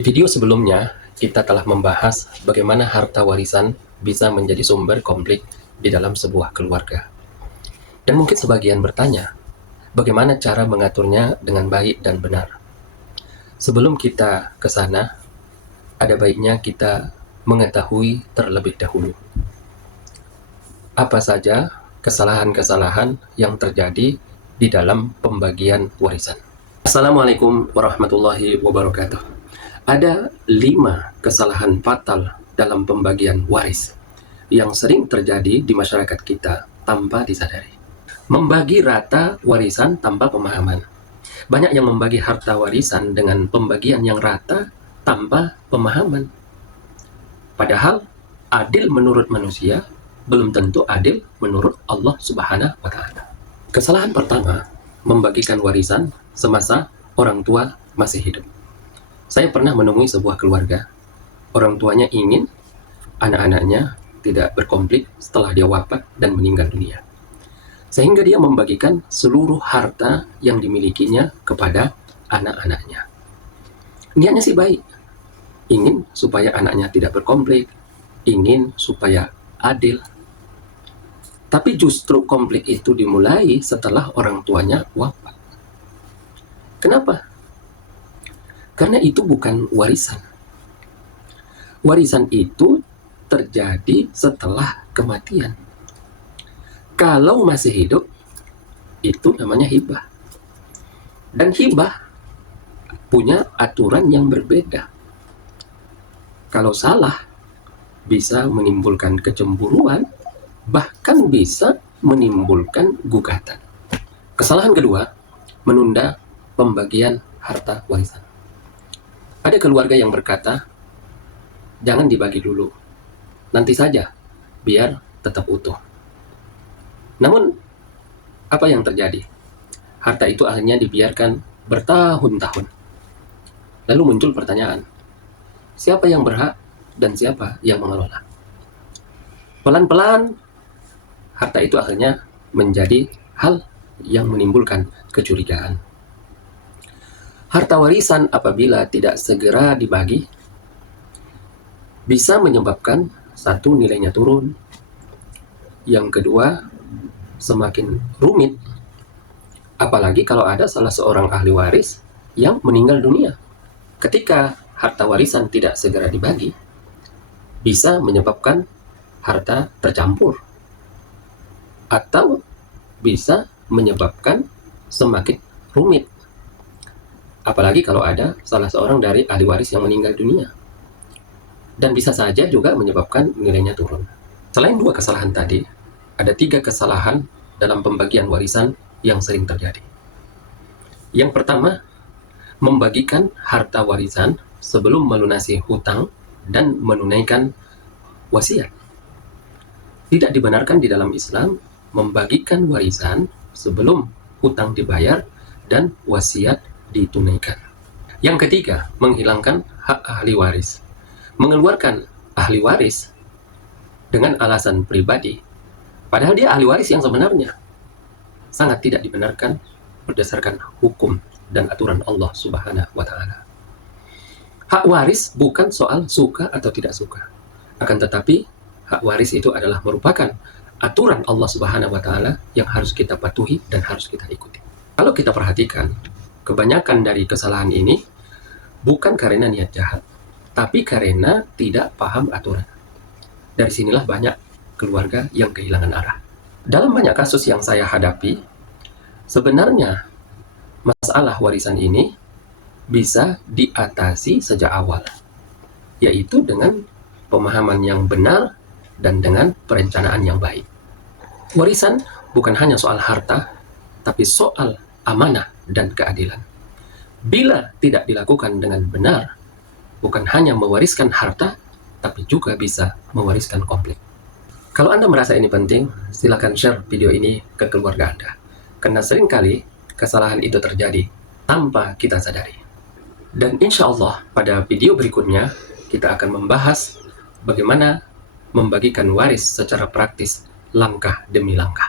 Di video sebelumnya, kita telah membahas bagaimana harta warisan bisa menjadi sumber konflik di dalam sebuah keluarga. Dan mungkin sebagian bertanya, bagaimana cara mengaturnya dengan baik dan benar? Sebelum kita ke sana, ada baiknya kita mengetahui terlebih dahulu apa saja kesalahan-kesalahan yang terjadi di dalam pembagian warisan. Assalamualaikum warahmatullahi wabarakatuh. Ada 5 kesalahan fatal dalam pembagian waris yang sering terjadi di masyarakat kita tanpa disadari. Membagi rata warisan tanpa pemahaman. Banyak yang membagi harta warisan dengan pembagian yang rata tanpa pemahaman. Padahal adil menurut manusia belum tentu adil menurut Allah Subhanahu wa Ta'ala. Kesalahan pertama, membagikan warisan semasa orang tua masih hidup. Saya pernah menemui sebuah keluarga, orang tuanya ingin anak-anaknya tidak berkonflik setelah dia wafat dan meninggal dunia. Sehingga dia membagikan seluruh harta yang dimilikinya kepada anak-anaknya. Niatnya sih baik, ingin supaya anaknya tidak berkonflik, ingin supaya adil. Tapi justru konflik itu dimulai setelah orang tuanya wafat. Kenapa? Karena itu bukan warisan. Warisan itu terjadi setelah kematian. Kalau masih hidup, itu namanya hibah. Dan hibah punya aturan yang berbeda. Kalau salah, bisa menimbulkan kecemburuan, bahkan bisa menimbulkan gugatan. Kesalahan kedua, menunda pembagian harta warisan. Ada keluarga yang berkata, jangan dibagi dulu, nanti saja, biar tetap utuh. Namun, apa yang terjadi? Harta itu akhirnya dibiarkan bertahun-tahun. Lalu muncul pertanyaan, siapa yang berhak dan siapa yang mengelola? Pelan-pelan, harta itu akhirnya menjadi hal yang menimbulkan kecurigaan. Harta warisan apabila tidak segera dibagi bisa menyebabkan satu, nilainya turun. Yang kedua, semakin rumit. Apalagi kalau ada salah seorang ahli waris yang meninggal dunia. Ketika harta warisan tidak segera dibagi, bisa menyebabkan harta tercampur. Atau bisa menyebabkan semakin rumit. Apalagi kalau ada salah seorang dari ahli waris yang meninggal dunia. Dan bisa saja juga menyebabkan nilainya turun. Selain 2 kesalahan tadi, ada 3 kesalahan dalam pembagian warisan yang sering terjadi. Yang pertama, membagikan harta warisan sebelum melunasi hutang dan menunaikan wasiat. Tidak dibenarkan di dalam Islam membagikan warisan sebelum hutang dibayar dan wasiat ditunaikan. Yang ketiga, menghilangkan hak ahli waris. Mengeluarkan ahli waris dengan alasan pribadi, padahal dia ahli waris yang sebenarnya, sangat tidak dibenarkan berdasarkan hukum dan aturan Allah Subhanahu wa Ta'ala. Hak waris bukan soal suka atau tidak suka, akan tetapi hak waris itu adalah merupakan aturan Allah Subhanahu wa Ta'ala yang harus kita patuhi dan harus kita ikuti. Kalau kita perhatikan, kebanyakan dari kesalahan ini bukan karena niat jahat, tapi karena tidak paham aturan. Dari sinilah banyak keluarga yang kehilangan arah. Dalam banyak kasus yang saya hadapi, sebenarnya masalah warisan ini bisa diatasi sejak awal, yaitu dengan pemahaman yang benar dan dengan perencanaan yang baik. Warisan bukan hanya soal harta, tapi soal amanah dan keadilan. Bila tidak dilakukan dengan benar, bukan hanya mewariskan harta, tapi juga bisa mewariskan konflik. Kalau Anda merasa ini penting, silakan share video ini ke keluarga Anda. Karena seringkali kesalahan itu terjadi tanpa kita sadari. Dan insya Allah pada video berikutnya, kita akan membahas bagaimana membagikan waris secara praktis langkah demi langkah.